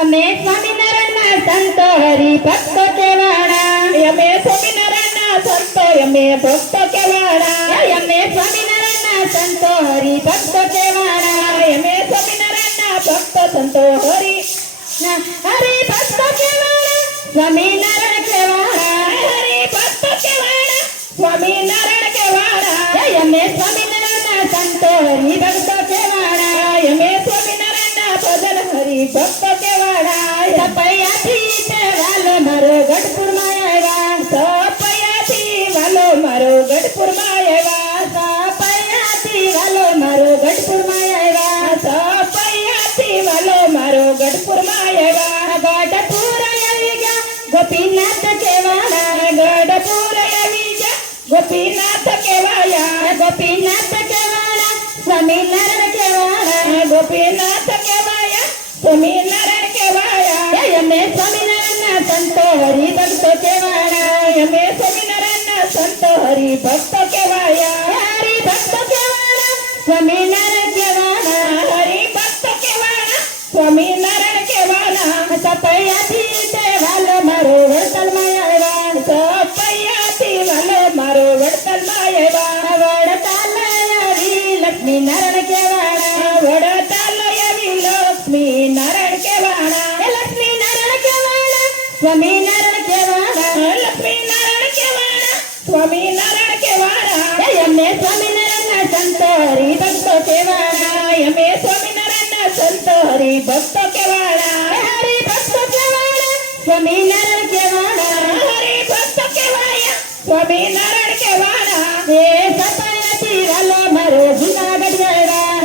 અમે સ્વામિનારાયણના સંતો હરિભક્તો કહેવાણા. અમે સ્વામિનારાયણના સંતો અમે ભક્તો કહેવાણા. અમે સ્વામિનારાયણના સંતો હરિભક્તો કહેવાણા. અમે સ્વામિનારાયણના ભક્તો સંતો હરિભક્તો કહેવાણા. સ્વામિનારાયણ કહેવાણા. હરિભક્તો કહેવાણા. સ્વામિનારાયણ કહેવાણા. અમે સ્વામિનારાયણના સંતો હરિભક્તો કહેવાણા. અમે સ્વામિનારાયણના ભજન હરિભક્તો કહેવાણા. સપૈયાથી તે વાલો મારો ગઢપુરમાં આવ્યા. સપૈયાથી વાલો મારો ગઢપુરમાં આવ્યા. સપૈયાથી વાલો મારો ગઢપુરમાં આવ્યા. સપૈયાથી વાલો મારો ગઢપુરમાં આવ્યા. ગઢપુર આવી ગયા ગોપીનાથ કહેવાણા. ગઢપુર આવી ગયા ગોપીનાથ કહેવાયા. ગોપીનાથ કહેવાણા. સ્વામિનારાયણ કહેવાણા. ગોપીનાથ કહેવાયા. સ્વામિનારાયણ કહેવાયા. અમે સ્વામિનારાયણના સંતો હરિભક્તો કહેવાણા. અમે સ્વામિનારાયણના સંતો હરિભક્તો કહેવાયા. હરિભક્તો કહેવાણા. સ્વામિનારાયણ કહેવાણા. હરિભક્તો કહેવાના. સ્વામિનારાયણ કહેવાના. સપૈયાથી તે વાલો મારો વડતાલમાં આવ્યા. સપૈયાથી વાલો મારો વડતાલમાં આવ્યા. વડતાલ આવી લક્ષ્મીનારાયણ કહેવાણા. વડતાલ આવી લક્ષ્મીનારાયણ કહેવાના. લક્ષ્મીનારાયણ કહેવાણા. સ્વામિનારાયણ કહેવાણા. લક્ષ્મીનારાયણ કહેવાના. સ્વામિનારાયણ કહેવાના. અમે સ્વામિનારાયણના સંતો હરિભક્તો કહેવાણા. અમે સ્વામિનારાયણના સંતો હરિભક્તો કહેવાના. હરિભક્તો કહેવાણા. સ્વામિનારાયણ કહેવાણા. હરિભક્તો કહેવાયા. સ્વામિનારાયણ કહેવાના. એ સપૈયાથી વાલો મારો જુનાગઢ આવ્યા.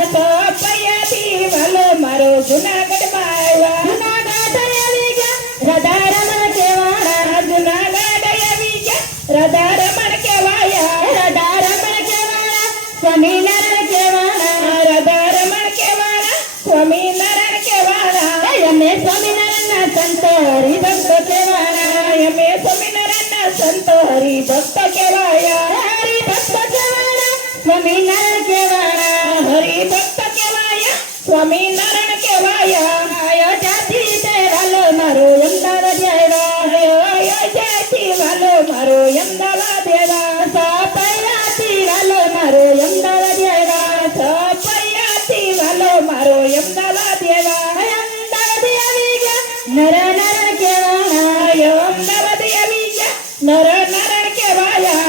સપૈયાથી વાલો મારો જુનાગઢમાં આવ્યા. જુનાગઢ આવી ગયા રાધારમણ કહેવાણા. જુનાગઢ આવી ગયા રાધારમણ કહેવાયા. રાધારમણ કહેવાણા. સ્વામિનારાયણ કહેવાણા. રાધારમણ કહેવાના. સ્વામિનારાયણ કહેવાના. અમે સ્વામિનારાયણના સંતો હરિભક્તો કહેવાણા. અમે સ્વામિનારાયણના સંતો હરિભક્તો કહેવાયા. હરિભક્તો કહેવાણા. સ્વામિનારાયણ કહેવાણા. હરિભક્તો કહેવાયા. સ્વામિનારાયણ કહેવાયા. અયોધ્યાથી તે વાલો મારો અમદાવાદ આવ્યા. અયોધ્યાથી વાલો મારો અમદાવાદ આવ્યા. સપૈયાથી વાલો મારો અમદાવાદ આવ્યા. સપૈયાથી વાલો મારો અમદાવાદ આવ્યા. અમદાવાદ આવી ગયા નરનારાયણ કહેવાણા. અમદાવાદ આવી ગયા નરનારાયણ કહેવાયા.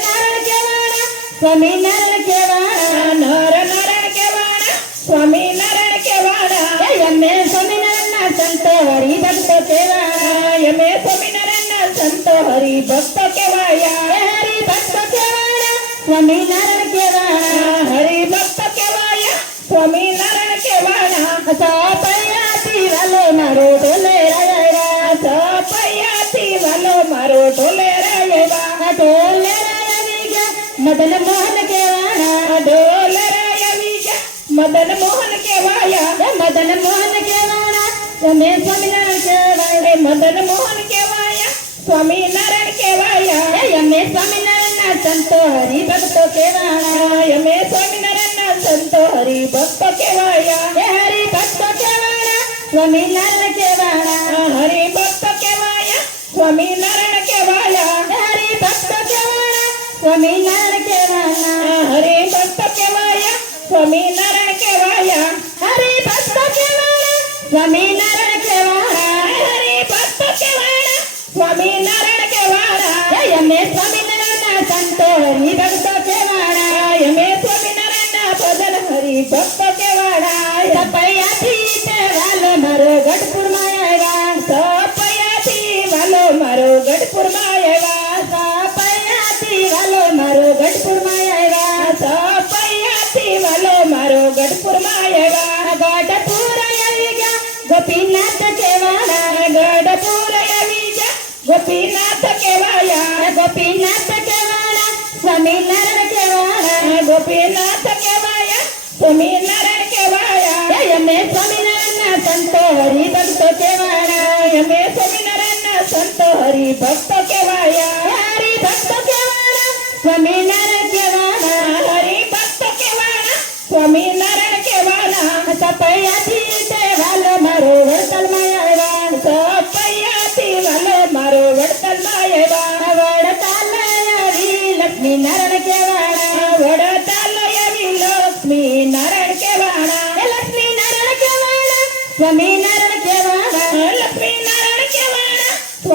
નારાયણ કહેવાણા. સ્વામિનારાયણ કહેવાણા. નરનારાયણ કહેવાના. સ્વામિનારાયણ કહેવાના. અમે સ્વામિનારાયણના સંતો હરિભક્તો કહેવાણા. અમે સ્વામિનારાયણના સંતો હરિભક્તો કહેવાયા. હરિભક્તો કહેવાણા. સ્વામિનારાયણ કહેવાણા. હરિભક્તો કહેવાયા. સ્વામિનારાયણ કહેવાના. સપૈયાથી વાલો મારો ઢોલેરા આવ્યા. સપૈયાથી વાલો મારો ઢોલેરા આવ્યા. ઢોલેરા આવી ગયા મદન મોહન કહેવાણા. ઢોલેરા આવી ગયા મદન મોહન કહેવાયા. મદન મોહન કહેવાણા. અમે સ્વામિનારાયણ કહેવાય. મદન મોહન કહેવાયા. સ્વામિનારાયણ કહેવાયા. અમે સ્વામિનારાયણના સંતો હરિભક્તો કહેવાણા. અમે સ્વામિનારાયણના સંતો હરિભક્તો કહેવાયા. હરિભક્તો કહેવાણા. સ્વામિનારાયણ કહેવાણા. હરિભક્તો કહેવાયા. સ્વામિનારાયણ કહેવાયા. હરિભક્તો કહેવાણા. સ્વામિનારાયણ કહેવાણા. હરિભક્તો કહેવાયા. સ્વામિનારાયણ કહેવાયા. હરિભક્તો કહેવાણા. સ્વામિનારાયણ કહેવાણા. હરિભક્તો કહેવાયા. સ્વામિનારાયણ કહેવાયા. અમે સ્વામિનારાયણના સંતો હરિભક્તો કહેવાણા. અમે સ્વામિનારાયણના ભજન હરિભક્તો કહેવાયા. સપૈયાથી તે વાલો મારો ગઢપુરમાં આવ્યા. સપૈયાથી વાલો મારો ગઢપુરમાં આવ્યા. સપૈયાથી વાલો મારો ગઢપુરમાં આવ્યા. સપૈયાથી વાલો મારો ગઢપુરમાં આવ્યા. ગઢપુર આવી ગયા ગોપીનાથ કહેવાણા. ગઢપુર આવી ગયા ગોપીનાથ કહેવાયા. ગોપીનાથ કહેવાણા. સ્વામિનારાયણ કહેવાણા. ગોપીનાથ કહેવાયા. સ્વામિનારાયણ કહેવાયા. અમે સ્વામિનારાયણના સંતો હરિભક્તો કહેવાણા. અમે સ્વામિનારાયણના સંતો હરિભક્તો કહેવાયા. હરિભક્તો કહેવાણા. સ્વામિનારાયણ કહેવાણા. હરિભક્તો કહેવાના. સ્વામિનારાયણ કહેવાના. સપૈયાથી તે વાલો મારો વડતાલમાં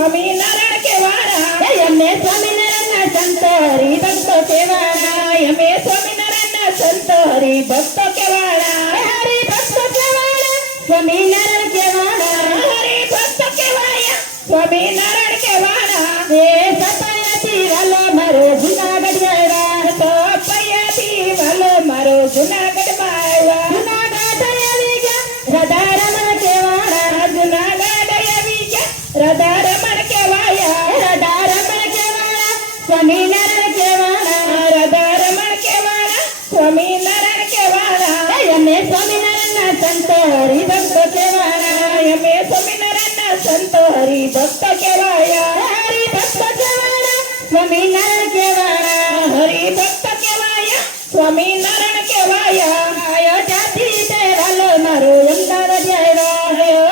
સ્વામિનારાયણ કેવાળા અમે સ્વામિનારાયણના સંતો હરિભક્તો કેવાળા અમે સ્વામિનારાયણના સંતો હરિભક્તો કેવાળા હરિભક્તો કેવાળા સ્વામિનારાયણ કેવાળા હરિભક્તો કેવાયા સ્વામિનારાયણ કેવાળા એ સપાયાથી વાલો મારો જુનાગઢ આવ્યા સપૈયાથી વાલો મારો જુનાગઢમાં આવ્યા જુનાગઢ આવી ગયા રાધા રમણ કેવાળા જુનાગઢ આવી ગયા રાધા રમણ કેવાયા રાધા રમણ કેવાળા સ્વામિનારાયણ કેવાળા રાધા રમણ કેવાળા સ્વામિનારાયણ કેવાળા અમે સ્વામિનારાયણના સંતો હરિભક્તો કેવાળા અમે સ્વામિનારાયણના સંતો હરિભક્તો કેવાયા હરિભક્તો કેવાળા સ્વામિનારાયણ કેવાળા હરિભક્ત કેવાયા સ્વામિનારાયણ કેવાયા અયોધ્યાથી તે વાલો મારો અમદાવાદ આવ્યા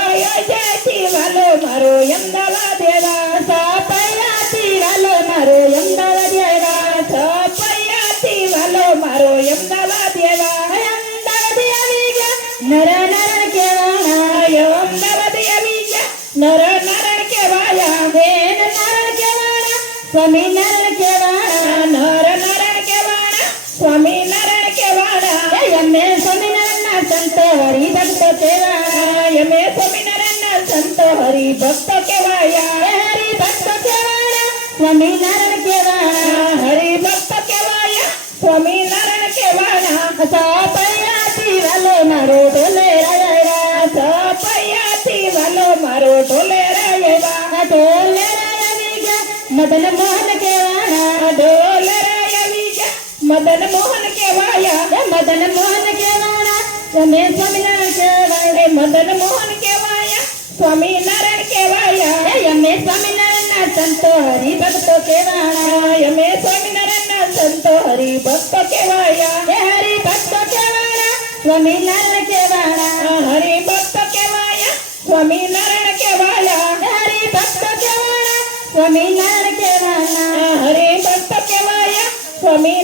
અયોધ્યાથી વાલો મારો અમદાવાદ આવ્યા સપૈયાથી વાલો મારો અમદાવાદ આવ્યા સપૈયાથી વાલો મારો અમદાવાદ આવ્યા અમદાવાદ આવી ગયા નર કેવાળા અમદાવાદ આવી ગયા નર નારાયણ કેવાયા વેદ નારાયણ કેવાળા સ્વામિનારાયણ કેવાળા નર નારાયણ કેવાળા સ્વામિનારાયણ કેવાળા અમે સ્વામિનારાયણના સંતો હરિભક્તો કેવાળા અમે સ્વામિનારાયણના સંતો હરિભક્તો કેવાયા હરિભક્તો કેવાળા સ્વામિનારાયણ કેવાળા હરિભક્ત કેવાયા સ્વામિનારાયણ કેવાળા સપૈયાથી વાલો મારો ઢોલે રાયા સપૈયાથી વાલો મારો ઢોલે રાયવા ઢોલે આવી ગયા મદન મોહન કેવાળા ઢોલે આવી ગયા મદન મોહન કેવાયા મદન મોહન કેવાળા અમે સ્વામિનારાયણ કેવાળા મદન મોહન કેવાયા સ્વામિનારાયણ કેવાયા અમે સ્વામિનારાયણના સંતો હરિભક્તો કેવાળા અમે સ્વામિનારાયણના સંતો હરિભક્તો કેવાયા હરિભક્તો કેવાળા સ્વામિનારાયણ કેવાળા હરિભક્ત કેવાયા સ્વામિનારાયણ કેવાયા હરિભક્તો કેવાળા સ્વામિનારાયણ કેવાળા હરિભક્ત કેવાયા સ્વામિનારાયણ